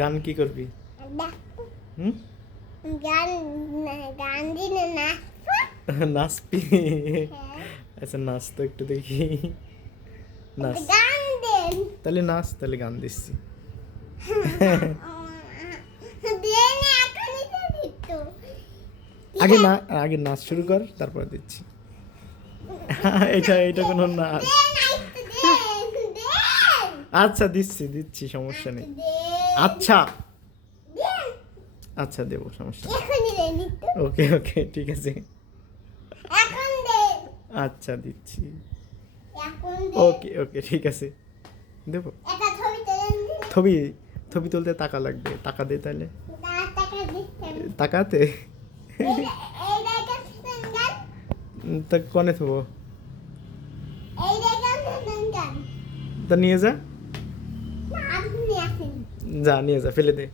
গান কি করবি? হুম? গান গান দিনে নাচবো। নাচবি? হ্যাঁ। আচ্ছা নাচ তো একটু দেখি। নাচ। গান দেন। তাহলে নাচ, তাহলে গান দিচ্ছি। দেন এখনই তো দিত। আগে না, আগে নাচ শুরু কর, তারপর দিচ্ছি। এটা কোনো নাচ? দেন আইতে দেন দেন। আচ্ছা দিচ্ছি দিচ্ছি, সমস্যা নেই। দেন। আচ্ছা দেন। আচ্ছা দেবো, সমস্যা নেই। এখনই দেন একটু। ওকে ওকে ঠিক আছে। এখন দেন। আচ্ছা দিচ্ছি। এখন দেন। ওকে ওকে ঠিক আছে, দেবো। একটা ছবি তোলেন দিন। ছবি, ছবি তুলতে টাকা লাগবে, টাকা দে তাহলে। টাকা দিচ্ছেন। টাকাতে? এই দেখেন গান। তা কনে থবো? এই দেখেন গান। তা নিয়ে যা, না আপনি আসেন। যা নিয়ে যা, ফেলে দে।